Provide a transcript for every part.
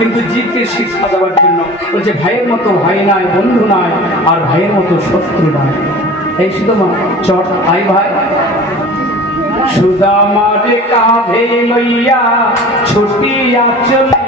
কিন্তু জীবকে শিক্ষা দেওয়ার জন্য বলছে ভাইয়ের মতো ভাই নাই, বন্ধু নাই, আর ভাইয়ের মতো শত্রু নাই। এই সুদামা চট আই ভাই। সুদামারে কাঁধে লইয়া ছুটিয়া চলিল,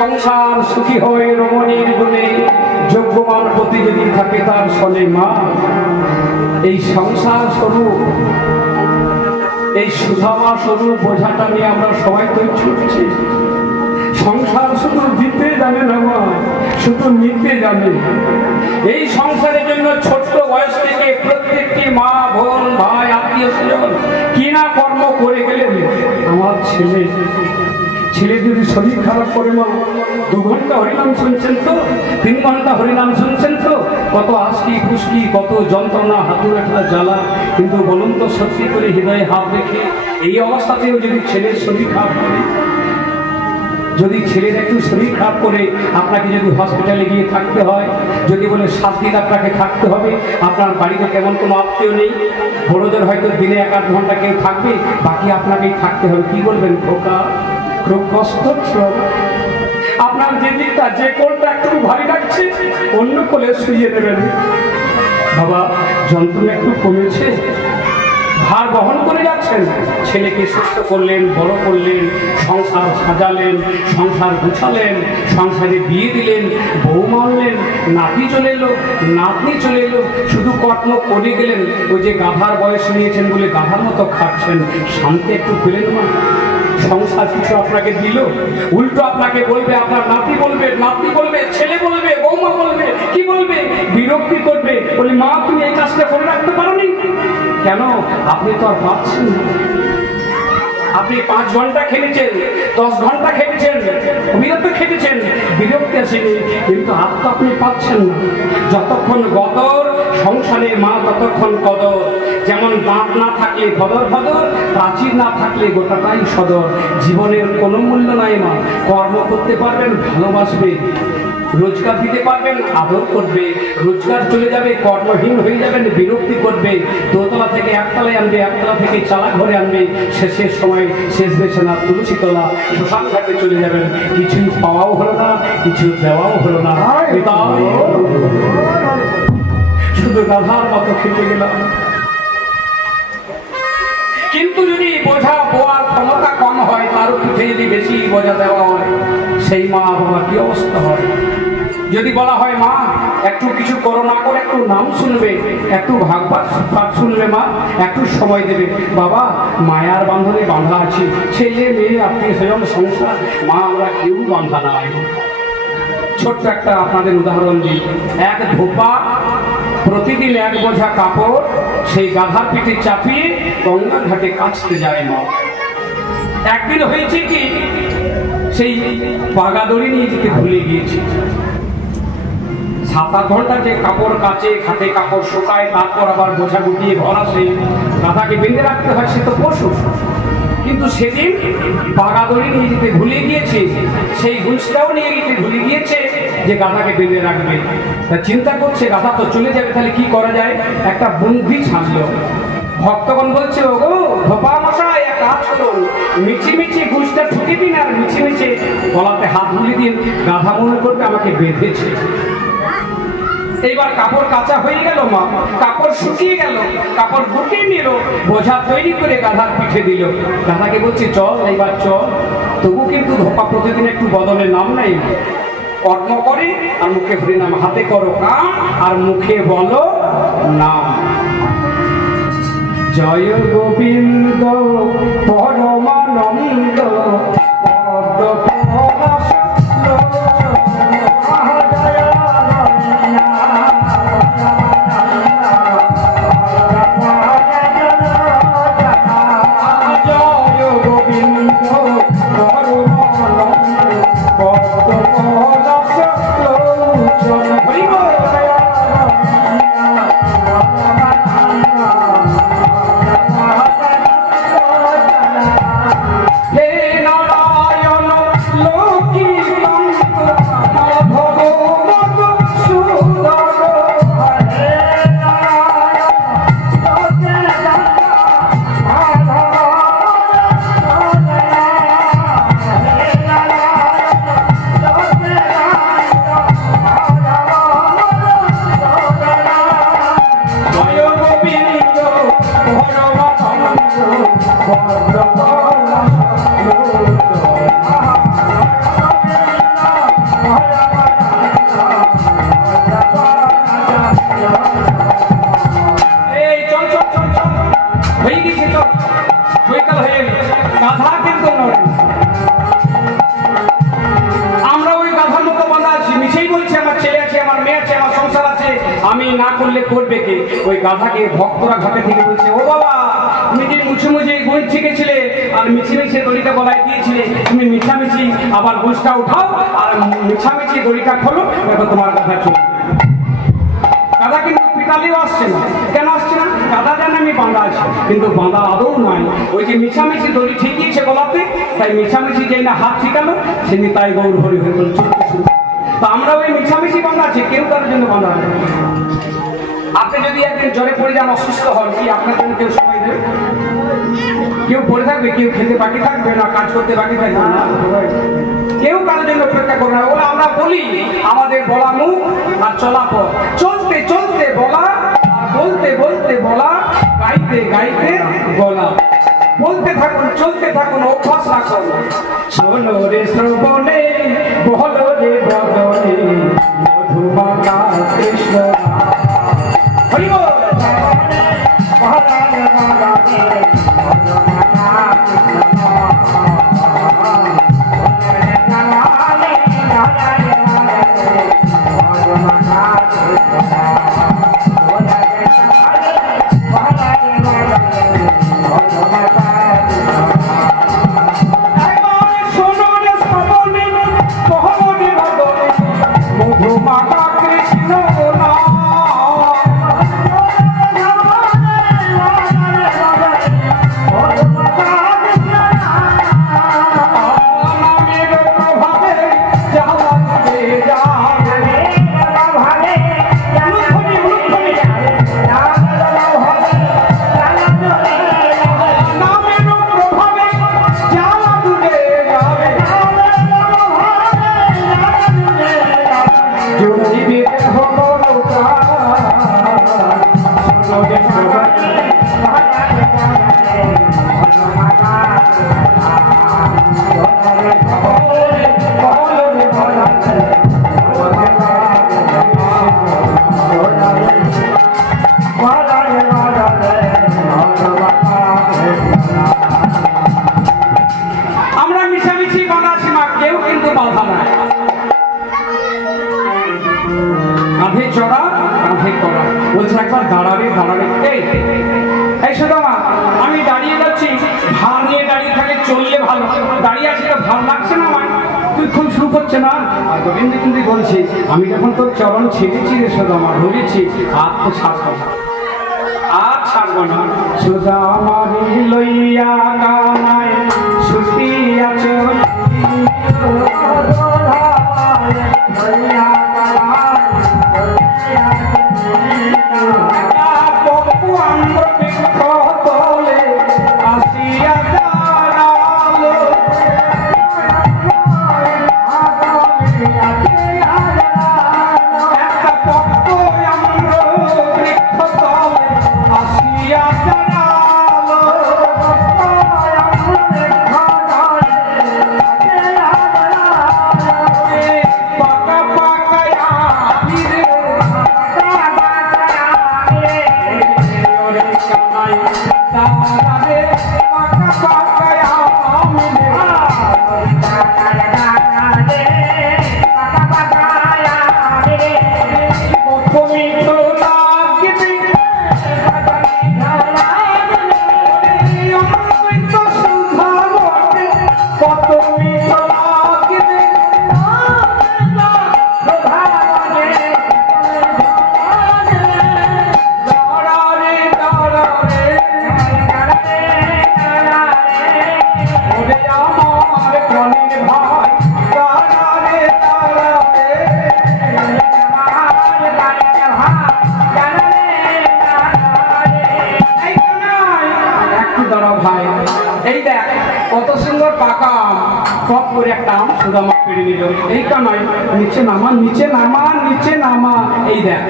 সংসার সুখী হয়ে রমণীর গুণে যোগ্যমান প্রতি যদি থাকে তার সনে মা। এই সংসার স্বরূপ, এই সুধামা স্বরূপ বোঝাটা নিয়ে আমরা সবাই তো ছুটছি। সংসার শুধু দিতে জানে না মা, শুধু নিতে জানে। এই সংসারের জন্য ছোট্ট বয়স থেকে প্রত্যেকটি মা, বোন, ভাই, আত্মীয় স্বজন কিনা কর্ম করে গেলেন। আমার ছেলে যদি শরীর খারাপ করে মা, 2 ঘন্টা হরিনাম শুনছেন তো, 3 ঘন্টা হরিনাম শুনছেন তো, কত আশকি খুশকি, কত যন্ত্রণা, হাতুড়াটা জ্বালা, কিন্তু বলুন তো সত্যি করে হৃদয়ে হাত রেখে এই অবস্থাতেও যদি ছেলের শরীর খারাপ করে, যদি ছেলের একটু শরীর খারাপ করে আপনাকে যদি হসপিটালে গিয়ে থাকতে হয়, যদি বলে 7 দিন আপনাকে থাকতে হবে, আপনার বাড়িতে তেমন কোনো আত্মীয় নেই, বড়দের হয়তো দিনে 1-8 ঘন্টা কেউ থাকবে, বাকি আপনাকেই থাকতে হবে, কি বলবেন খোকা? খুব কষ্ট। আপনার যে দিকটা, যে কোলটা একটু ভারী লাগছে, অন্য কোলে শুয়ে দেবেন। বাবা যন্ত্রণা একটু কমেছে, ভার বহন করে যাচ্ছেন। ছেলেকে সুস্থ করলেন, বড় করলেন, সংসার সাজালেন, সংসার গুছালেন, সংসারে বিয়ে দিলেন, বউ মানলেন, নাতি চলে এলো, নাতনি চলে এলো, শুধু কর্ম করে গেলেন। ওই যে গাধার বয়স নিয়েছেন বলে গাধার মতো খাচ্ছেন, শান্তি একটু পেলেন না? সংসার কিছু আপনাকে দিল, উল্টো আপনাকে বলবে, আপনার নাতি বলবে, নাতনি বলবে, ছেলে বলবে, বৌমা বলবে, কি বলবে? বিরক্তি করবে, বলে মা তুমি এই কাজটা করে রাখতে পারোনি কেন? আপনি তো আর পাচ্ছেন না। আপনি 5 ঘন্টা খেটেছেন, 10 ঘন্টা খেটেছেন, অবিরত খেটেছেন, বিরক্তি আসেনি, কিন্তু হাত তো আপনি পাচ্ছেন না। যতক্ষণ গদর সংসারের মা ততক্ষণ কদর। যেমন দাঁত না থাকলে ভদর ভদর, প্রাচীর না থাকলে গোটাটাই সদর। জীবনের কোনো মূল্য নাই মা। কর্ম করতে পারবেন, ভালোবাসবে, রোজগার দিতে পারবেন, আদর করবে, রোজগার চলে যাবে, কর্মহীন হয়ে যাবেন, বিরক্তি করবে, দোতলা থেকে একতলায় আনবে, একতলা থেকে চালা ঘরে আনবে, শেষের সময় শেষ দেশে না তুলসীতলা শ্মশান ঘাটে চলে যাবেন। কিছুই পাওয়াও হলো না, কিছু দেওয়াও হলো না, শুধু গাধার মতো খেতে গেলাম। কিন্তু যদি বোঝা বোয়ার ক্ষমতা কম হয়, তার পিঠে যদি বেশি বোঝা দেওয়া হয়, সেই মা বাবা কি অবস্থা হয়? যদি বলা হয় মা একটু কিছু করো না করে একটু নাম শুনবে, একটু ভাগবত পাঠ শুনবে, মা একটু সময় দেবে, বাবা মায়ার বাঁধনে বাঁধা আছি, ছেলে মেয়ে আত্মীয় স্বজন সংসার, মা আমরা কেউ বাঁধা নাই। ছোট্ট একটা আপনাদের উদাহরণ দিই। এক ধোপা প্রতিদিন 1 বোঝা কাপড় সেই গাধার পিঠে চাপিয়ে গঙ্গা ঘাটে কাচতে যায় মা। একদিন হয়েছে কি, সেই বাগাদড়ি নিয়ে যেতে ভুলে গিয়েছি। 7-8 ঘন্টা যে কাপড় কাচে, খাটে কাপড় শুকায়, তারপর আবার বোঝা গুটিয়ে ঘর আসে, গাধাকে বেঁধে রাখতে হয়, সে তো পশু। কিন্তু সেদিন বাগাদড়ি নিয়ে যেতে ভুলে গিয়েছে, সেই হুঁশটাও নিয়ে যেতে ভুলে গিয়েছে যে গাধাকে বেঁধে রাখবে। তা চিন্তা করছে গাধা তো চলে যাবে, তাহলে কি করা যায়। একটা বুদ্ধি ছাড়লো। ভক্তগণ বলছে, ও গো ধোপা মশাই, এক কাজ করুন, মিছিমিছি ঘুষটা ঠুকে দিন আর মিছিমিছি গলাতে হাত বুলিয়ে দিন, গাধা মনে করবে আমাকে বেঁধেছে। এইবার কাপড় কাঁচা হয়ে গেল, মা কাপড় শুকিয়ে গেল, কাপড় গুটিয়ে নিল, বোঝা তৈরি করে গাধার পিঠে দিল। গাধাকে বলছে চল, এইবার চল। তবু কিন্তু ধোপা প্রতিদিন একটু বদলের নাম নাই। কর্ম করে আর মুখে হরিনাম, হাতে করো কাম আর মুখে বলো নাম। জয় গোবিন্দ পরমানন্দ আমি না করলে করবে কে। ওই গাধাকে ভক্তরা ঘাটে থেকে বলছে, ও বাবা তুমি যে মুছে মুছে গুণ শিখেছিলে আর মিছিমিছি দড়িটা গলায় দিয়েছিলে, তুমি মিছামিছি আবার গুণটা উঠাও আর মিছামিছি দড়িটা খোলো, এবার তোমার গাধা চলবে। গাধা কিন্তু পিটালেও আসছে না। কেন আসছে না? গাধা জানে আমি বাঁধা আছি, কিন্তু বাঁধা আদৌ নয়। ওই যে মিছামিছি দড়ি ঠিকিয়েছে গলাতে, তাই মিছামিছি যেই না হাত ঠিকালো, সেনি তাই গৌর হরি হরি বলে চলতে শুরু। তা আমরা ওই মিছামিছি বাঁধা আছে, কেউ তার জন্য বাঁধা আছে। আপনি যদি একদিন জ্বরে পড়ে যান, অসুস্থ হন, কি আপনার জন্য কেউ সময় দেবে? কেউ পড়ে থাকবে, কেউ খেতে বাকি থাকবে না, কাজ করতে বাকি থাকবে না, কেউ কারোর জন্য অপেক্ষা করবে না। বলে আমরা বলি, আমাদের বলা মুখ আর চলা পথ, চলতে চলতে বলা আর বলতে বলতে বলা, গাইতে গাইতে বলা। বলতে থাকুন, চলতে থাকুন, অভ্যাস রাখুন। শোনো রে শ্রবণে, বলো রে বদনে, মধুমাতা কৃষ্ণ হরি বল। আমি দাঁড়িয়ে যাচ্ছি, ভার নিয়ে দাঁড়িয়ে থাকে, চললে ভালো দাঁড়িয়ে আছি তো ভালো লাগছে না আমার, তুই খুব শুরু করছে না। আর গোবিন্দ কিন্তু বলছি, আমি যখন তোর চরণ ছেড়েছি রে সুদামা, ধরেছি, আর তো ছাড়বো না, আর ছাড়বো না। সুদামারি লইয়া কানায় ছুটিয়া চলি, সুদামা পেড়ে নিল। এই কানাই নিচে নামা, নিচে নামা, নিচে নামা। এই দেখ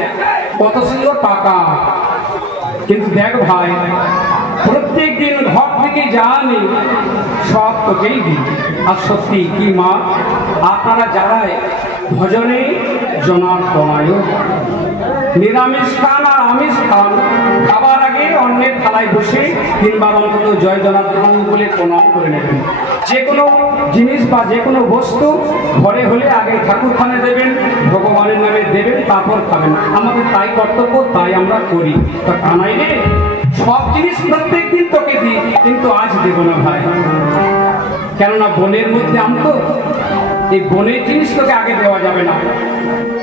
কত সুন্দর পাকা। কিন্তু দেখ ভাই, প্রত্যেক দিন ঘর থেকে জানি সব তোকেই দিই। আর সত্যি কি মা, আপনারা যারাই ভজনে জনার্দনায়, নিরামিষ খান আর আমিষ খান, খাবার আগে অন্যের থালায় বসে তিনবার অন্তত জয় জনার্দন বলে প্রণাম করে নেবেন। যে কোনো জিনিস বা যে কোনো বস্তু ঘরে হলে আগে ঠাকুর খানে দেবেন, ভগবানের নামে দেবেন, তারপর খাবেন। আমাদের তাই কর্তব্য, তাই আমরা করি। তা কানাই রে, সব জিনিস প্রত্যেক দিন তোকে দিই, কিন্তু আজ দেব না ভাই। কেননা বনের মধ্যে আমতো, এই বনের জিনিস তোকে আগে দেওয়া যাবে না।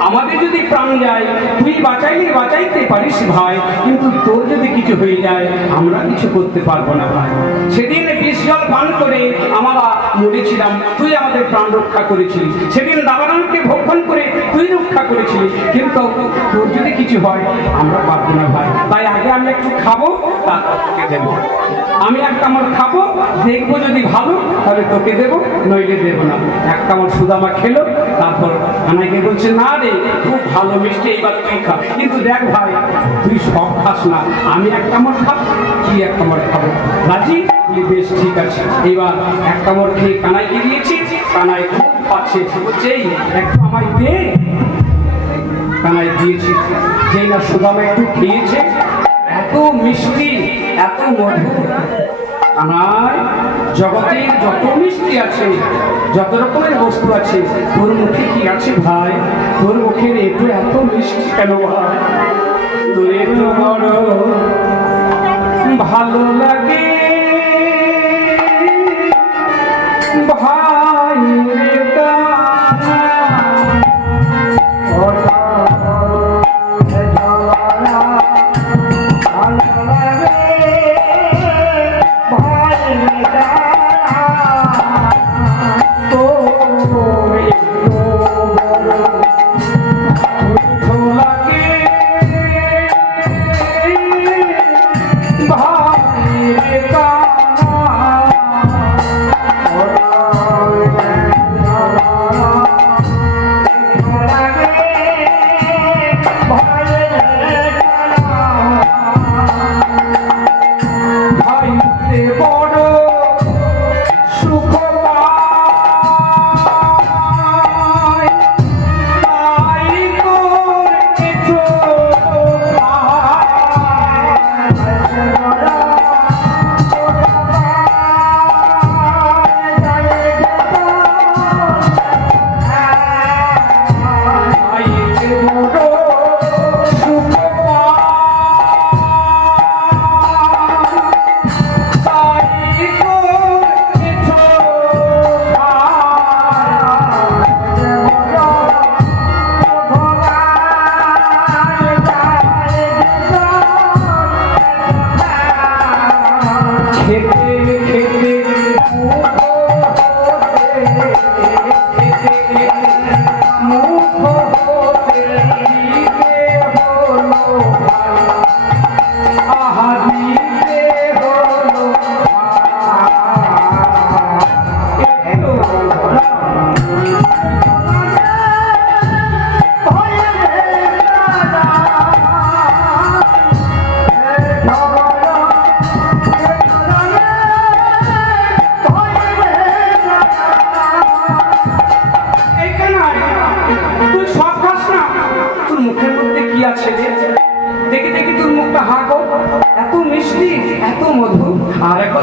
আমাদের যদি প্রাণ যায়, তুই বাঁচাইলে বাঁচাইতে পারিস ভাই, কিন্তু তোর যদি কিছু হয়ে যায় আমরা কিছু করতে পারবো না ভাই। সেদিন বিষ জল পান করে আমরা মরেছিলাম, তুই আমাদের প্রাণ রক্ষা করেছিলি। সেদিন দাবাননকে ভক্ষণ করে তুই রক্ষা করেছিলি, কিন্তু তোর যদি কিছু হয় আমরা পারবো না ভাই। তাই আগে আমি একটু খাবো, তারপর তোকে দেবো। আমি এক কামড় খাবো, দেখবো যদি ভালো তাহলে তোকে দেবো, নইলে দেবো না। এক কামড় সুদামা খেলো, তারপর কানাইকে বলছে, না রে খুব ভালো মিষ্টি, এইবার তুই খা। কিন্তু দেখ ভাই, তুই সব খাস না, আমি এক কামড় খাবো, তুই এক কামড় খাবো। রাজি? বেশ ঠিক আছে। এবার এক কামড় খেয়ে কানাইকে দিয়েছি, কানাই খুব খাচ্ছে, বলছে এই একটু আমায় দে। কানাই দিয়েছি, যেই না সুদামা একটু খেয়েছে, এত মিষ্টি, এত মধুর। কানাই, জগতে যত মিষ্টি আছে, যত রকমের বস্তু আছে, তোর মুখে কি আছে ভাই? তোর মুখের একটু এত মিষ্টি কেন ভাই? তোর একটু বড় ভালো লাগে ভাই রে কানা। ভাই রে কানা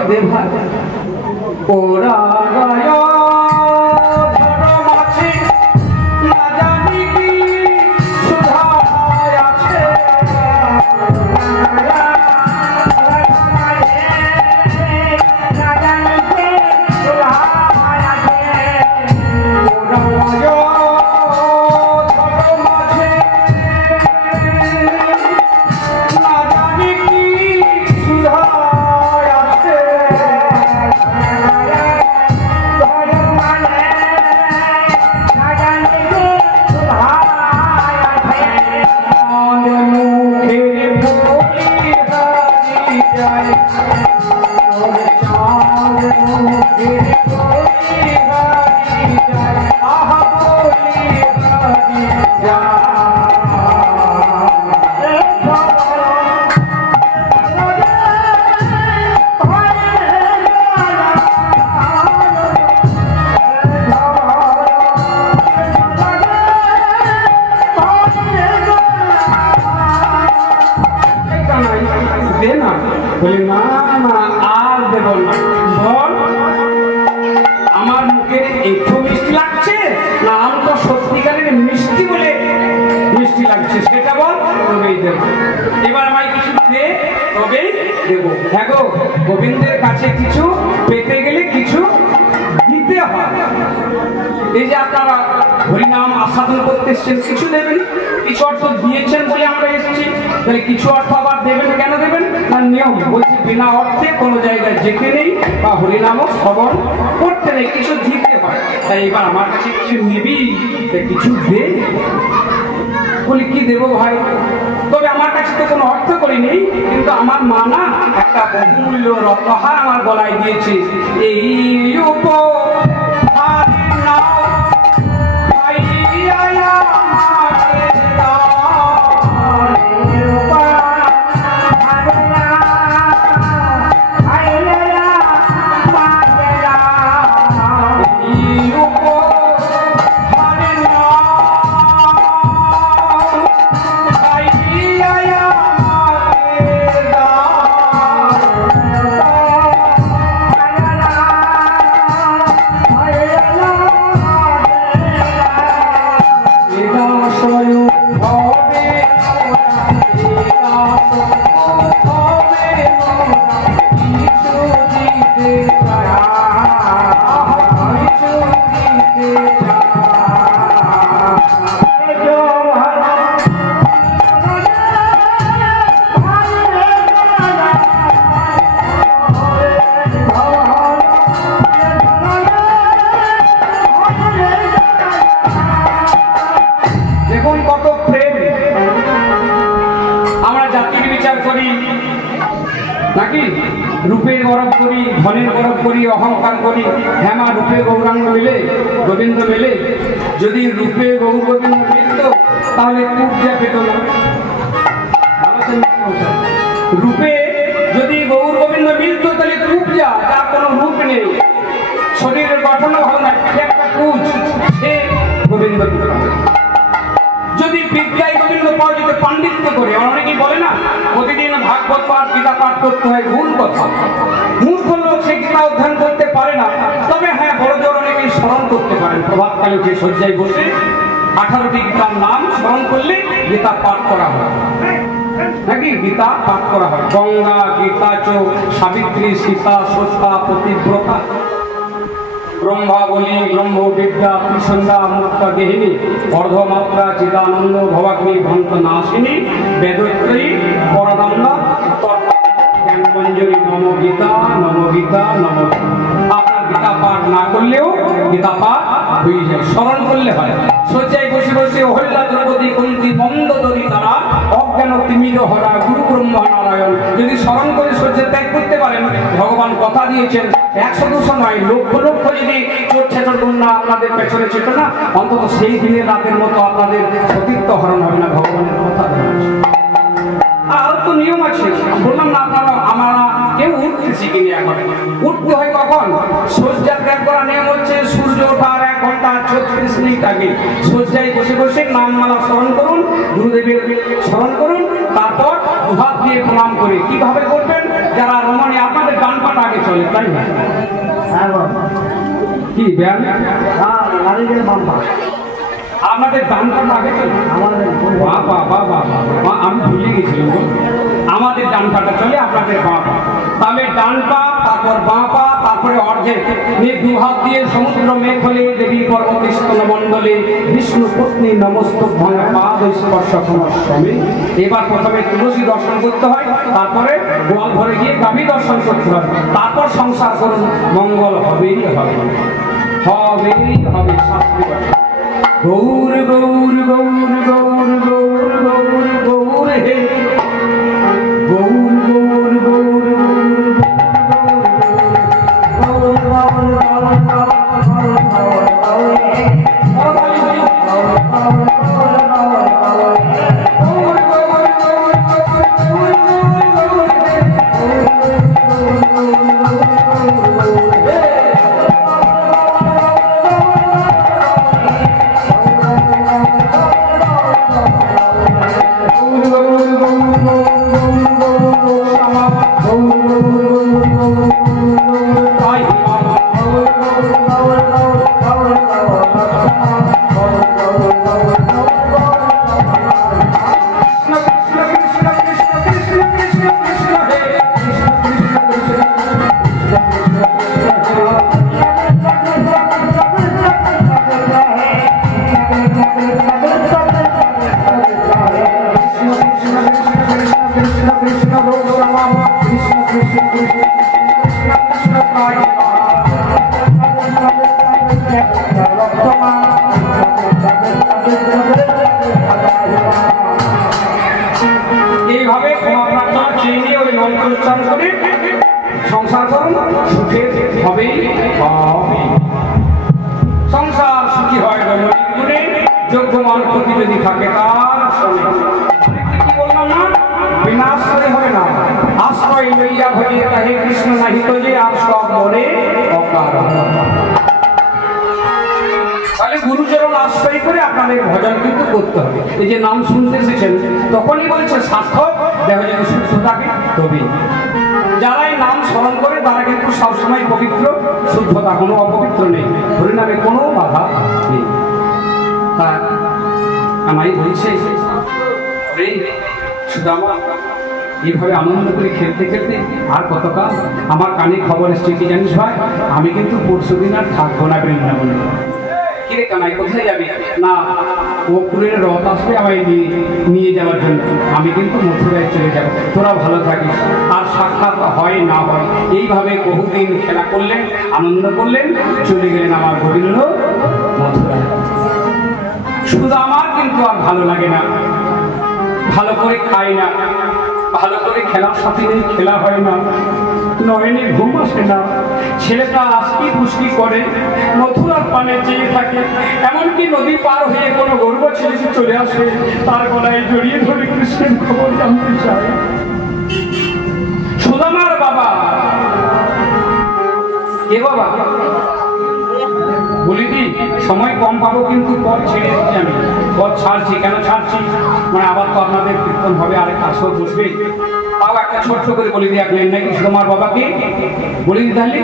দে ভাই ওরা গায় আমার মুখে একটু মিষ্টি লাগছে না আমটা সত্যিকারের মিষ্টি বলে মিষ্টি লাগছে সেটা বল তবেই দেব এবার আমায় কিছু দে তবেই দেবো হ্যাঁ গো গোবিন্দের কাছে কিছু পেতে গেলে কিছু দিতে হয় এই যে আপনারা হরিনাম আস্বাদন করতে এসছেন কিছু দেবেন কিছু অর্থ দিয়েছেন বলে আমরা এসেছি তাহলে কিছু অর্থ আবার দেবেন কেন দেবেন না নিয়ম বলছি বিনা অর্থে কোনো জায়গায় যেতে নেই বা হরিনামও শ্রবণ করতে নেই কিছু দিতে হয় তাই এবার আমার কাছে কিছু নিবি কিছু দে বলি কি দেবো ভাই তবে আমার কাছে তো কোনো অর্থ করি নেই কিন্তু আমার মা না একটা বহুমূল্য রত্নহার আমার গলায় দিয়েছে এই উপহার নাও নাকি রূপের গরব করি ধনের গরব করি অহংকার করি হ্যাঁ মা রূপে গৌরাঙ্গ মিলে গোবিন্দ মিলে যদি রূপে গৌর গোবিন্দ মিলত তাহলে কুব্জা পেত না রূপে যদি গৌর গোবিন্দ মিলত তাহলে কুব্জা যার কোনো রূপ নেই শরীরের গঠনও ভালো না একটা কুজ সে গোবিন্দ যদি বিদ্যায় গোবিন্দ পাওয়া যেতে পাণ্ডিত্য করে অনেকেই বলে না প্রতিদিন ভাগবত পাঠ গীতা পাঠ করতে হয় ভুল কথা মূর্খ লোক সে গীতা অধ্যয়ন করতে পারে না তবে হ্যাঁ বড় জোর অনেকেই স্মরণ করতে পারেন প্রভাতকালে যে শয্যায় বসে 18টি গীতার নাম স্মরণ করলে গীতা পাঠ করা হয় নাকি গীতা পাঠ করা হয় গঙ্গা গীতা সাবিত্রী সীতা সত্যা পতিব্রতা ব্রহ্মাবলী ব্রহ্মবিদ্যা ত্রিসন্ধ্যা মুক্তা দেহিনী অর্ধমাত্রা চিদানন্দ ভবাগ্নি ভন্ত নাশিনী বেদত্রয়ী পরানন্দ জ্ঞানপঞ্জরী নম গীতা নম গীতা নম আপনার গীতা পাঠ না করলেও গীতা পাঠ হয়ে যায় স্মরণ করলে হয় শয্যায় বসে বসে অহল্যা দ্রৌপদী কুন্তি মন্দোদরী তারা অজ্ঞান তিমির হরা গুরু ব্রহ্ম নারায়ণ যদি স্মরণ করে শয্যা ত্যাগ করতে পারেন ভগবান কথা দিয়েছেন 100-200 নয় লক্ষ লক্ষ যদি চোর ছেচর কন্যা আপনাদের পেছনে ছিল না অন্তত সেই দিনের রাতের মতো আপনাদের সতীত্ব হরণ হবে না ভগবানের কথা আর তো নিয়ম আছে বললাম না আপনারা আমরা কেউ উঠতে শিখিনি এখন উঠতে হয় কখন শয্যা ত্যাগ করা নিয়ম হচ্ছে সূর্য ওঠার 1 ঘন্টা 36 মিনিট আগে শয্যায় বসে বসে নামমালা স্মরণ করুন গুরুদেবের স্মরণ করুন তারপর দুহাত দিয়ে প্রণাম করে কিভাবে করবেন যারা রমণী আপনাদের ডান পাটা আগে চলে চলে তাই না? কি ব্যায়াম? আপনাদের ডান পাটা আগে চলে? বাবা বাবা আমি ভুলে গেছিলাম, আমাদের ডান পাটা চলে, আপনাদের বাঁ পা। তাহলে ডান পা, তারপর বাঁ পা, তারপরে অর্ধেক নিয়ে দু হাত দিয়ে সমুদ্র মেঘলে দেবী পর্বতী স্তন মণ্ডলে বিষ্ণু পত্নী নমস্তক ভাঙা পাদ স্পর্শ সমে। এবার প্রথমে তুলসী দর্শন করতে হয়, তারপরে গোয়াল ঘরে গিয়ে গাভী দর্শন করতে হয়, তারপর সংসার করুন, মঙ্গল হবেই হবে, হবেই হবে। শাস্ত্রী গৌর গৌর গৌর গৌর গৌর গৌর গৌর হে গৌর গৌর গৌর এইভাবে ক্ষমাপ্রার্থনা চেয়ে নিয়ে ওই মন্ত্র উচ্চারণ করে সংসার করুন, সুখে হবেই হবে। সংসার সুখী হয় গুণে, যোগ্যমান প্রতি যদি থাকে তার সঙ্গে। কি বললাম না, বিনাশ্রয় হবে না। আশ্রয় লইয়া ভজিয়ে তাহে কৃষ্ণ নাহিত যে আর সব মনে অকারণ। তাহলে গুরুচরণ আশ্রয় করে আপনাদের ভজন কিন্তু করতে হবে। এই যে নাম শুনতে এসেছেন তখনই বলছে সার্থক, দেখা যদি সুস্থ থাকে তবে। যারা এই নাম স্মরণ করে তারা কিন্তু সবসময় পবিত্র, শুদ্ধতা, কোনো অপবিত্র নেই, হরিনামে কোনো বাধা নেই। তা আমায় বলছে শুধু আমার এইভাবে আনন্দ করে খেলতে খেলতে আর কতকাল। আমার কানে খবর এসছে কি জানিস ভাই, আমি কিন্তু পরশু দিন আর থাকবো না বৃন্দাবনে। কিরে কানাই কোথায় যাবি? না, ও পুরের রথ আসবে আমায় নিয়ে যাওয়ার জন্য, আমি কিন্তু মথুরায় চলে যাব, তোরা ভালো থাকিস। আর সাক্ষাৎ হয় না হয় এইভাবে বহুদিন খেলা করলেন, আনন্দ করলেন, চলে গেলেন আমার গোবিন্দ মথুরায়। শুধু আমার কিন্তু আর ভালো লাগে না, ভালো করে খাই না, ভালো করে খেলার সাথে খেলা হয় না, নয়নে ঘুম আসে না। ছেলেটা আজকি পুষ্টি করে মথুরার পানে চেয়ে থাকে, এমনকি নদী পার হয়ে কোনো গর্ব ছেলেকে চলে আসে, তার গলায় জড়িয়ে ধরে কৃষ্ণের খবর জানতে চায়। সুদামার বাবা কে বাবা বলি দি, সময় কম পাবো কিন্তু পথ ছেড়ে দিচ্ছি, আমি পথ ছাড়ছি। কেন ছাড়ছি মানে আবার তো আপনাদের কীর্তন হবে, আরেক আসর বসবে, তাও একটা ছোট্ট করে বলে দিয়ে আপনি নাকি তোমার বাবাকে বলে দিতে হলে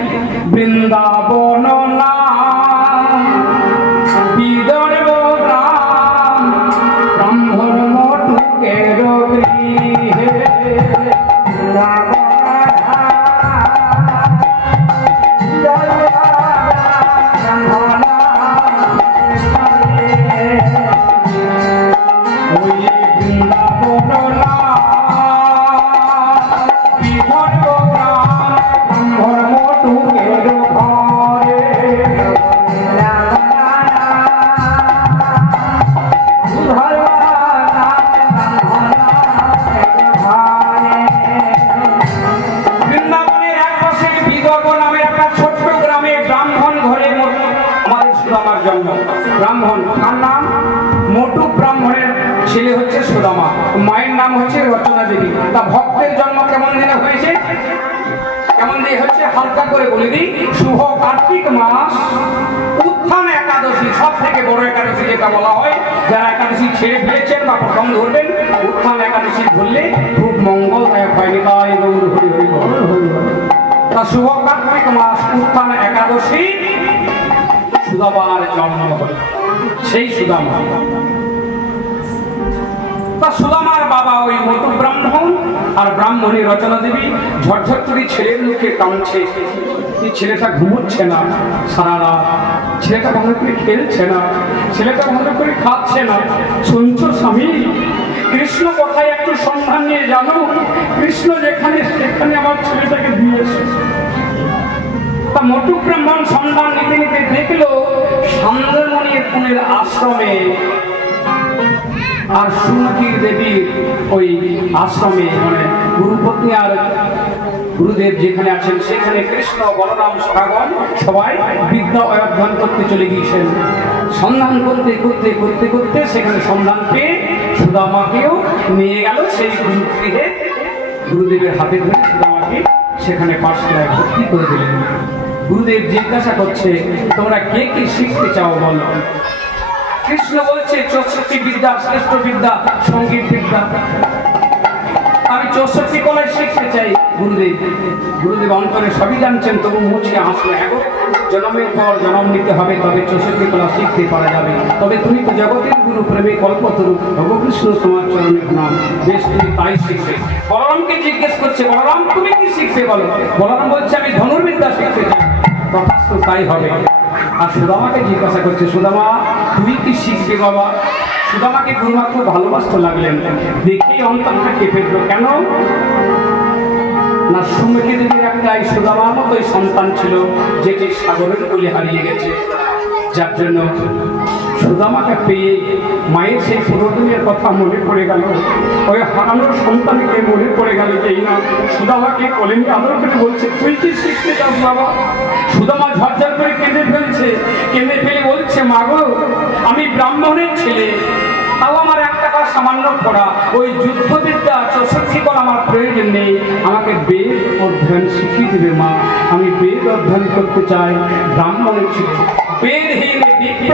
বৃন্দাবন না বিদর্ভ গ্রাম ব্রাহ্মণ মটুকের গৃহে ব্রাহ্মণ, তার নাম মোটু ব্রাহ্মণের ছেলে হচ্ছে সুদামা, মায়ের নাম হচ্ছে রচনা দেবী। তা ভক্তের জন্ম কেমন দিনে হয়েছে, কেমন দিয়ে হচ্ছে হালকা করে বলে দিই। শুভ কার্তিক মাস উত্থান একাদশী, সব থেকে বড় একাদশী যেটা বলা হয়, যারা একাদশী ছেড়ে ফেলেছেন বা প্রথম ধরবেন, উত্থান একাদশী ধরলে খুব মঙ্গলদায়ক হয়। নিতাই গৌর হরি হরি বল। তা শুভ কার্তিক মাস উত্থান একাদশী সুদামার জন্ম হল। সেই সুদামা, তা সুদামার বাবা ওই মটু ব্রাহ্মণ আর ব্রাহ্মণী রচনা দেবী ঝরঝর করে ছেলের মুখে কাঁদছে। এই ছেলেটা ঘুমোচ্ছে না সারা রাত, ছেলেটা ভালো করে খেলছে না, ছেলেটা ভালো করে খাচ্ছে না। শুনছো স্বামী, কৃষ্ণ কোথায় একটু সন্ধান নিয়ে জানো, কৃষ্ণ যেখানে সেখানে আমার ছেলেটাকে দিয়েছে। তা মটু ব্রাহ্মণ সন্ধান নিতে নিতে দেখলো সান্দামণির কুলের আশ্রমে আর সুমতি দেবীর ওই আশ্রমে, মানে গুরুপত্নী আর গুরুদেব যেখানে আছেন সেখানে কৃষ্ণ বলরাম সখাগণ সবাই বিদ্যা অধ্যয়ন করতে চলে গিয়েছেন। সন্ধান করতে করতে করতে করতে সেখানে সন্ধান পেয়ে সুদামাকেও নিয়ে গেল সেই গুরুগৃহে। গুরুদেবের হাতে ধরে সুদামাকে সেখানে পাঠশালায় ভর্তি করে দিলেন। গুরুদেব জিজ্ঞাসা করছে, তোমরা কে কি শিখতে চাও বলো? কৃষ্ণ বলছে 64 বিদ্যা শ্রেষ্ঠ বিদ্যা সঙ্গীত বিদ্যা, আমি 64 কলায় শিখতে চাই। গুরুদেব অন্তরে সবই জানছেন, তবু মুছে হাসলো। এখন জন্মের পর জন্ম নিতে হবে, তবে 64 কলা শিখতে পারা যাবে। তবে তুমি তো জগতের গুরু, প্রেমে কল্পতরু, ভগকৃষ্ণ তোমার চরণে প্রণাম, বেশ তুমি তাই শিখবে। বলরামকে জিজ্ঞেস করছে, বলরাম তুমি কি শিখতে বলো? বলরাম বলছে আমি ধনুর্বিদ্যা শিখতে চাই। তথাস্তু তাই হবে। আর সুদামাকে জিজ্ঞাসা করছে, সুদামা তুমি কি শিখবে বাবা? সুদামাকে গুরুমা খুব ভালোবাসতে লাগলেন, দেখেই অন্তরটা কেঁপে দিল। কেন না, সুমতি দেবীর একটাই সুদামার মতোই সন্তান ছিল, যেটি সাগরের কোলে হারিয়ে গেছে। যার জন্য সুদামাকে পেয়ে মায়ের সেই পুরোদিনের কথা মনে পড়ে গেল। ওই হারানোর সন্তানকে মনে পড়ে গেল যে না, সুদামাকে কোলে নিয়ে আদর করে বলছে, তুই কি শিখতে চাস বাবা? সুদামা ঝরঝর করে কেঁদে ফেলছে, কেঁদে ফেলে বলছে, মা গো আমি ব্রাহ্মণের ছেলে, তাও আমার এক টাকা সামান্য পড়া, ওই যুদ্ধবিদ্যা 64 কলা আমার প্রয়োজন নেই, আমাকে বেদ অধ্যয়ন শিখিয়ে দেবে মা। আমি বেদ অধ্যয়ন করতে চাই, ব্রাহ্মণের ছেলে। বেদহীন বিপ্র,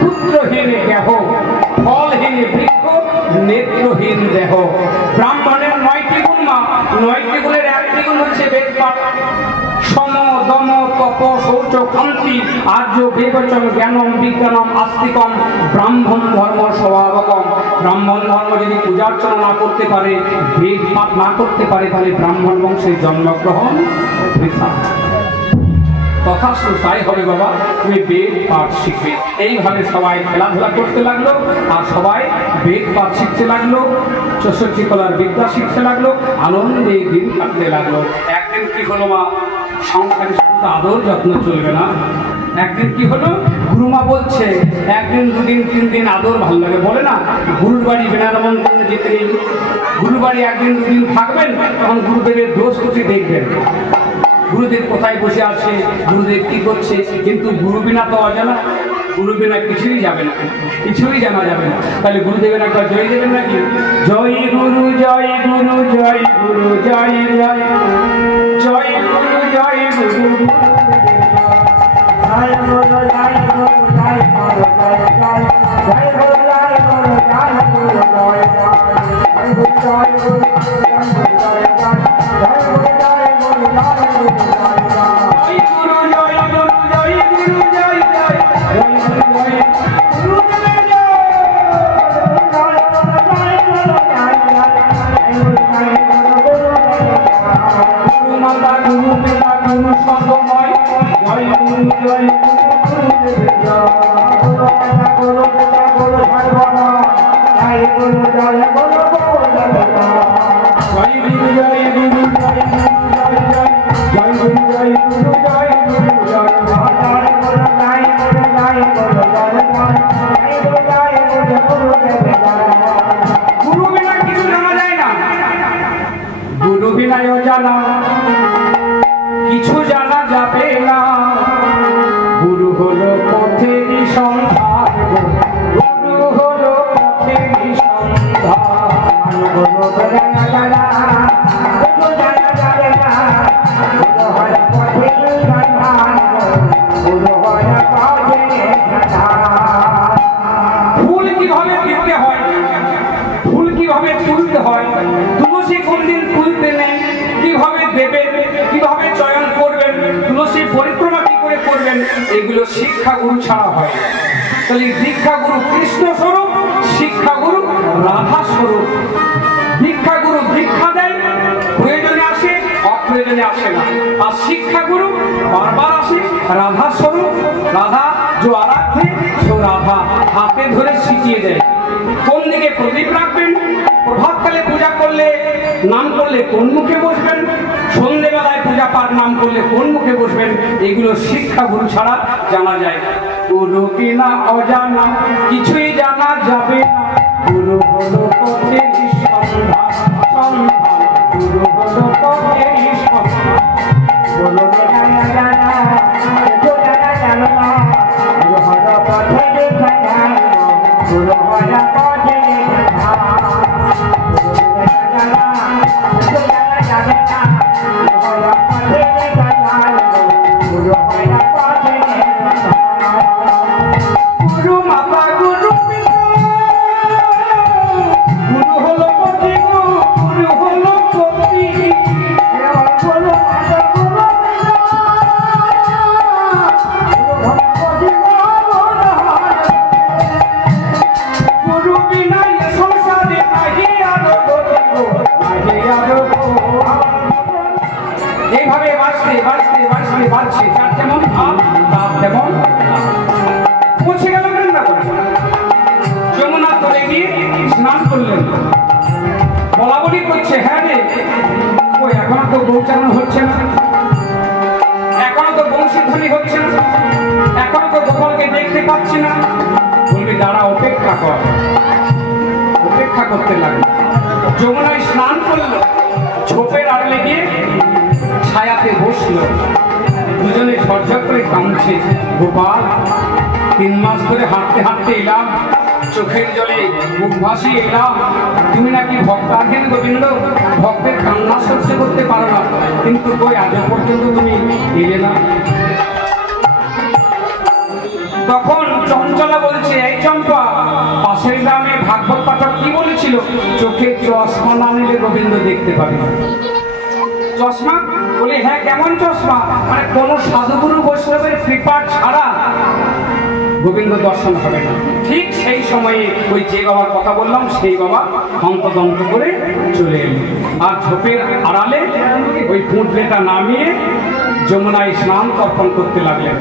পুত্রহীন দেহ, ফলহীন বৃক্ষ, নেত্রহীন দেহ। ব্রাহ্মণের 9টি গুণ মা, 9টি গুণের 1টি গুণ হচ্ছে বেদ পাঠ। সম দম তপ শৌচ কান্তি আর্য বিবেচন জ্ঞানম বিজ্ঞানম আস্তিকম ব্রাহ্মণ ধর্ম স্বভাবকম। ব্রাহ্মণ ধর্ম যদি পূজার্চনা না করতে পারে, বেদ পাঠ না করতে পারে, তাহলে ব্রাহ্মণ বংশে জন্মগ্রহণ বৃথা। তথাস্তু তাই হবে বাবা, তুমি বেদ পাঠ শিখবে। এইভাবে সবাই খেলাধুলা করতে লাগলো আর সবাই বেদ পাঠ শিখতে লাগলো, 64 কলার বিদ্যা শিখতে লাগলো, আনন্দে দিন কাটতে লাগলো। একদিন কি হলো মা, সংসারে শুধু আদর যত্ন চলবে না। একদিন কি হলো, গুরুমা বলছে একদিন দুদিন 3 দিন আদর ভালো লাগে, বলে না গুরুর বাড়ি বেনারমন যেতে নেই। গুরুর বাড়ি একদিন দুদিন থাকবেন, তখন গুরুদেবের দোষ ত্রুটি দেখবেন, গুরুদেব কোথায় বসে আছে, গুরুদেব কি করছে। কিন্তু গুরু বিনা তো অজানা, গুরু বিনা কিছুই যাবে না, কিছুই জানা যাবে না। তাহলে গুরুদেবের একবার জয় দেবেন নাকি? জয় গুরু জয় গুরু জয় গুরু জয় জয় জয় গুরু জয় গুরু জয় গুরু জয় গুরু জয় গুরু জয় জয় জয় গুরু জয় গুরু জয় গুরু জয় জয় গুরু জয় গুরু জয় জয় জয় গুরু জয় গুরু জয় গুরু জয় জয় গুরু জয় গুরু জয় গুরু জয় জয় জয় গুরু জয় গুরু জয় গুরু মাতা গুরু পিতা গুরু সর্বময় জয় গুরু জয় গুরু গুরু গুরু পিতা গুরু সর্বময় জয় গুরু জয় গুরু জয় গুরু জয় গুরু জয় জয় জয় গুরু জয় গুরু জয় গুরু জয় জয় গুরু জয় গুরু জয় গুরু জয় জয় গুরু জয় গুরু গুরু জয়। গুরু বিনা কিছু জানা যায় না, গুরু বিনায় জানা কিছু জানা যাবে না। গুরু হলো পথের সন্ধান, গুরু হলো পথের সন্ধান, গুরু জানা জানা গুরু জানা যাবে না, গুরু হলো পথের সন্ধান। এগুলো শিক্ষাগুরু ছাড়া হয় না। তাহলে দীক্ষাগুরু কৃষ্ণ স্বরূপ, শিক্ষাগুরু রাধা স্বরূপ। দীক্ষাগুরু দীক্ষা দেয়, প্রয়োজনে আসে, অপ্রয়োজনে আসে না। আর শিক্ষাগুরু বারবার আসে, রাধা স্বরূপ। রাধা যে আরাধ্যে সে রাধা হাতে ধরে শিখিয়ে দেয় কোন দিকে প্রদীপ রাখবেন, প্রভাতকালে পূজা করলে নাম করলে কোন মুখে বসবেন, সন্ধ্যেবেলায় পূজা পাঠ নাম করলে কোন মুখে বসবেন। এগুলো শিক্ষাগুরু ছাড়া জানা যায়। গুরু কিনা অজানা কিছুই জানা যাবে না। গুরু হলো পথের সন্ধান, গুরু হলো পথের সন্ধান। গুরু জানা জানা জানা জানো না, গুরু হলো পথের সন্ধান, গুরু হলো পথের সন্ধান। গুরু মাতা গুরু গুরু হলো পতি, গুরু হলো পতি। গুরু মাতা গুরু বিনা সংসারে নাহি আরো গতি, নাহি আরো। এইভাবে বাঁচতে বাঁচতে বাঁচতে বাঁচছে, যার যেমন ভাব তার তেমন পৌঁছে গেল বৃন্দাবন। যমুনা তলে গিয়ে স্নান করলেন, বলা বলি করছে, হ্যাঁ রে ওই এখনো তো গৌচারণ হচ্ছে না, এখনো তো বংশীধ্বনি হচ্ছে না, এখনো তো গোপালকে দেখতে পাচ্ছি না। বলবি দাঁড়া, অপেক্ষা কর। অপেক্ষা করতে লাগলো। যমুনায় স্নান করলো, ঝোপের আড়ালে গিয়ে ছায়াতে বসলো। দুজনে ঝরঝর করে কাঁদছে। গোপাল, 3 মাস ধরে হাঁটতে হাঁটতে এলাম, চোখের জলে মুখ ভাসিয়ে এলাম। তুমি নাকি ভক্তাধীন গোবিন্দ, ভক্তের কান্না সহ্য করতে পারো না, কিন্তু কই আজ পর্যন্ত তুমি এলে না। তখন চঞ্চলা বলছে, এই চম্পা, পাশের গ্রামে ভাগবত পাঠক কি বলেছিল, চোখে চশমা না নিলে গোবিন্দ দেখতে পাবে না। চশমা? বলি হ্যাঁ, কেমন চশমা? মানে কোন সাধুগুরু বৈষ্ণবের কৃপা ছাড়া গোবিন্দ দর্শন হবে না। ঠিক সেই সময়ে ওই যে বাবার কথা বললাম, সেই বাবা হন্তদন্ত করে চলে এলেন। আর ঝোপের আড়ালে ওই পুঁটলেটা নামিয়ে যমুনায় স্নান তর্পণ করতে লাগলেন।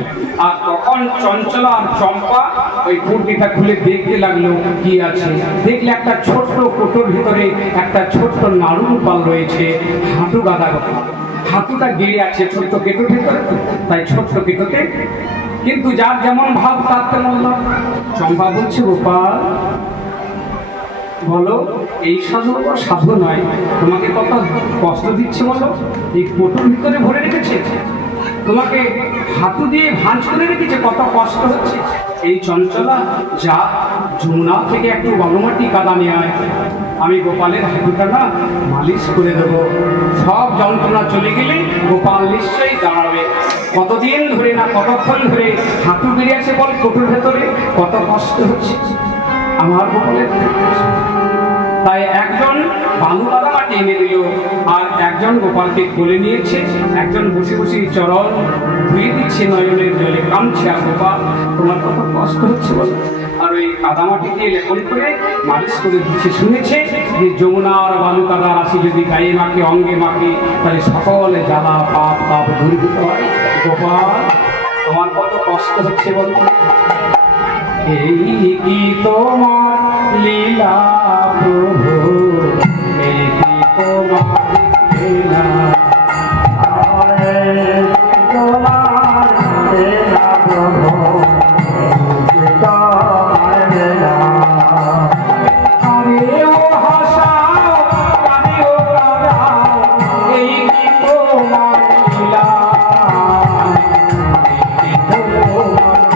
আর তখন চঞ্চলা আর চম্পা ওই পুঁটলিটা খুলে দেখতে লাগলো কি আছে। দেখলে একটা ছোট্ট কোটোর ভিতরে একটা ছোট্ট নাড়ু গোপাল রয়েছে, হাঁটু গাদা গোপাল। হাঁটুটা গেড়ে আছে ছোট্ট কেটোর ভিতরে, তাই ছোট্ট কেটোতে। কিন্তু যার যেমন ভাব তার তেমন না। চম্পা বলছে, গোপাল বলো, এই সাধু সাধু নয়, তোমাকে কত কষ্ট দিচ্ছে বলো। এই কোটোর ভিতরে ভরে রেখেছে, তোমাকে হাতু দিয়ে ভাঁজ করে রেখেছে, কত কষ্ট হচ্ছে। এই চঞ্চলা, যা যমুনা থেকে একটু বালুমাটি কাদা নিয়ে আয়, আমি গোপালের হাঁটুটা না মালিশ করে দেবো। সব যন্ত্রণা চলে গেলে গোপাল নিশ্চয়ই দাঁড়াবে। কতদিন ধরে না কতক্ষণ ধরে হাঁটু বেরিয়ে আছে বল কোটোর ভেতরে, কত কষ্ট হচ্ছে আমার গোপালের। তাই একজন বালু কাদা মাটি এনে দিল, আর একজন গোপালকে কোলে নিয়েছে, একজন বসে বসে চরণ ধুয়ে দিচ্ছে নয়নের জলে, কামছে। আর গোপাল, তোমার কত কষ্ট হচ্ছে বলো। আর ওই কাদামাটি দিয়ে লেপন করে মালিশ করে দিচ্ছে। শুনেছে যে যমুনার বালু কাদা রাশি যদি গায়ে মাখে, অঙ্গে মাখে, তাহলে সকলে জ্বালা পাপ তাপ দূরীভূত হয়। গোপাল, তোমার কত কষ্ট হচ্ছে বলো। এই কি তোমার লীলা প্রভু, এই কি তোমার লীলা, তোমার লীলা প্রভু, তোমার লীলা। আরে ও হাসাও, আরে ও কাঁদাও, এই কি তোমার লীলা, এই কি তোমার লীলা।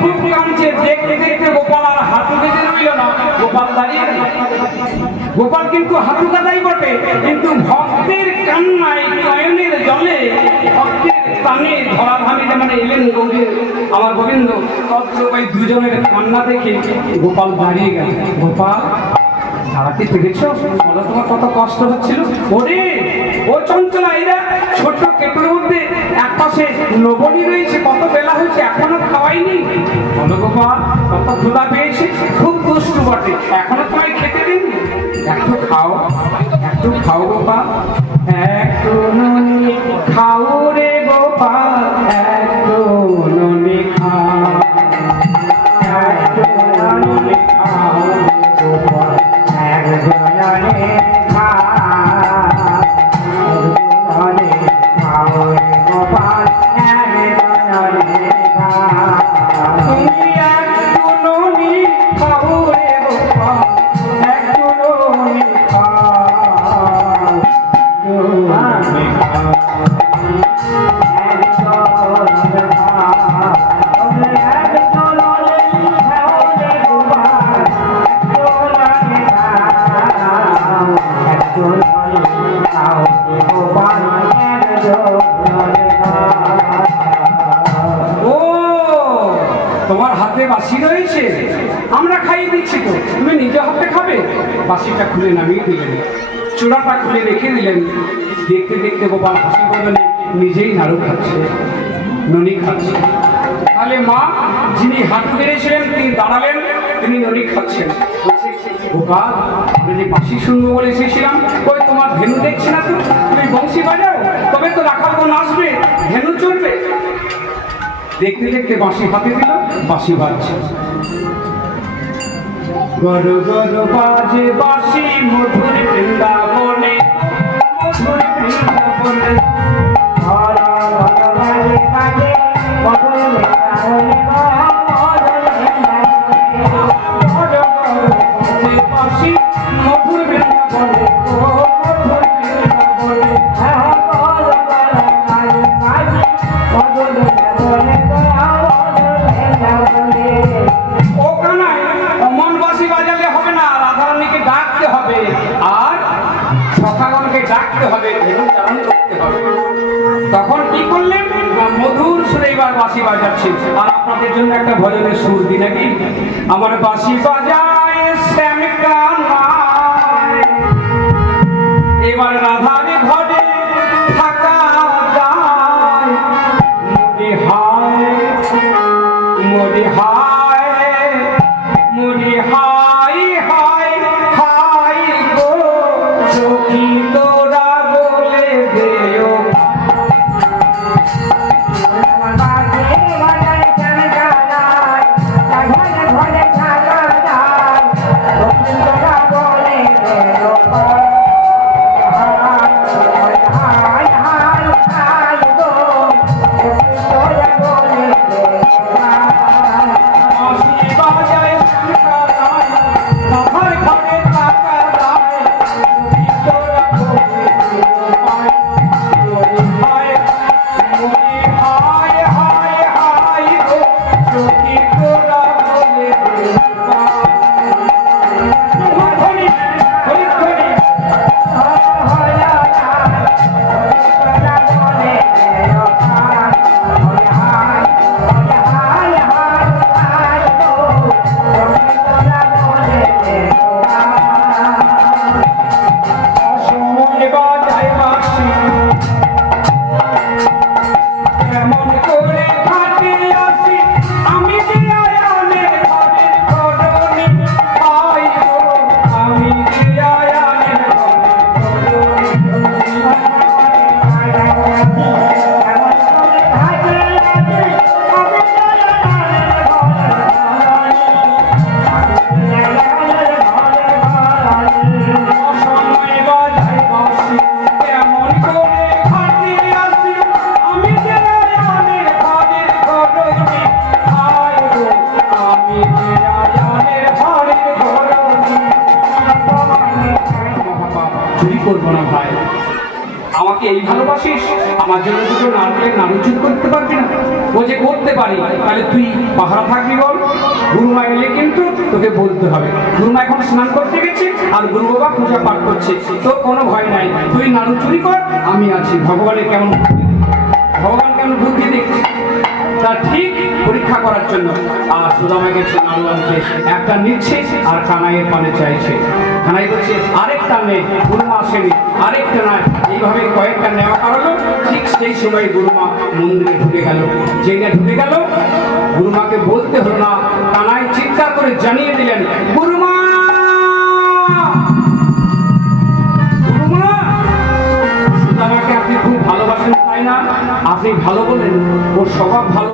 খুব কাঁদছে। দেখতে দেখতে গোপাল আর হাঁটু বেঁধে রইল না, গোপাল দাঁড়িয়ে গেল। গোপাল কিন্তু হাঁটু কাদাই বটে, কিন্তু ভক্তের কান্নায় নয়নের জলে ভক্তের টানে ধরাধামে মানে এলেন গৌরী আমার গোবিন্দ। তৎসবাই দুজনের কান্না দেখে গোপাল দাঁড়িয়ে গেল। গোপাল দাঁড়াতে পেরেছ? বলো তোমার কত কষ্ট হচ্ছিল। ওরে ও চঞ্চলা, এরা ছোট্ট কেটুর মধ্যে এক পাশে লবণী রয়েছে, কত বেলা হয়েছে এখনো খাওয়াইনি। বলো গোপাল কত ক্ষুধা পেয়েছে, খুব দুষ্টু বটে, এখনো তোমায় খেতে দিননি। একটু খাও, একটু খাও গোপাল, একটু ননি খাও রে গোপাল, একটু ননি খাও, একটু ননি খাও গোপাল, একটু ননি খাও রে গোপাল, একটু ননি খাও। তুমি একটু ননি খাও রে গোপাল, একটু ননি খাও, ননি খাও। ও তোমার হাতে বাসি রয়েছে, আমরা খাইয়ে দিচ্ছি তো, তুমি নিজে হাতে খাবে। বাসিটা খুলে নামিয়ে দিলেন, চূড়াটা খুলে রেখে দিলেন। দেখতে দেখতে গোপাল হাসি বদলে নিজেই নাড়ু খাচ্ছে, ননি খাচ্ছে। তাহলে মা যিনি হাঁটু বেড়েছিলেন তিনি দাঁড়ালেন, তিনি ননি খাচ্ছেন। গোপাল আমি যে বাসি শুনবো বলে এসেছিলাম, ওই তোমার ধেনু দেখছি না তো, তুমি বংশী বাজাও, তবে তো রাখাল বোন আসবে, ধেনু চলবে। দেখতে দেখতে বাঁশি হাতে দিল, বাঁশি বাজছে। গর গর বাজে বাঁশি মধুর বৃন্দাবনে, মধুর বৃন্দাবনে। ধরা ধরা বাজে বাজে মধুর বৃন্দাবনে, মধুর বৃন্দাবনে। ধরা ধরা বাজে বাঁশি মধুর বৃন্দাবনে, মধুর বৃন্দাবনে। ধরা ধরা বাজে বাঁশি মধুর বৃন্দাবনে। ও কানাই, অমন বাঁশি বাজালে হবে না, রাধারানীকে ডাকতে হবে, আর সখাগণকে ডাকতে হবে, ধেনু চারণ করতে হবে। তখন কি করলেন? মধুর সুরে এবার বাঁশি বাজাচ্ছেন। আর আপনাদের জন্য একটা ভজনের সুর দি নাকি। আমার বাঁশি বাজায় শ্যাম কানাই, এবার রাধারে ঘরে থাকা যায়। মুড়ি হায়, মুড়ি হায়, মুড়ি হায় হায় হায় গো সখী তোরা বলে দেও। আমাকে এই ভালোবাসিস, আমার জন্য দুটো নারকেলের নাড়ু চুপ করতে পারবি না? ও যে করতে পারি, তাহলে তুই পাহারা থাকবি বল? গুরুমা এলে কিন্তু তোকে বলতে হবে, গুরুমা এখন স্নান করতে গেছে আর গুরু বাবা পূজা পাঠ করছে, তোর কোনো ভয় নাই, তুই নাড়ু চুরি কর, আমি আছি। ভগবানের কেমন বুদ্ধি, ভগবান কেমন বুদ্ধি দেখছে তা ঠিক পরীক্ষা করার জন্য। আর সুদামা গেছে নাড়ু আনতে, একটা নিচ্ছে আর কানাইয়ের পানে চাইছে। কানাই বলছে আরেকটা নে, গুরুমা আসেনি, আরেকটা নয়। এইভাবে কয়েকটা নেওয়া কারণ ঠিক সেই সময় গুরুমা মন্দিরে ঢুকে গেল। জেনে ঢুকে গেল, গুরুমাকে বলতে হলো না, কানাই চিৎকার করে জানিয়ে দিলেন, গুরুমা, গুরুমা, সুদামাকে আপনি খুব ভালোবাসেন তাই না? আপনি ভালো বলেন, ওর স্বভাব ভালো।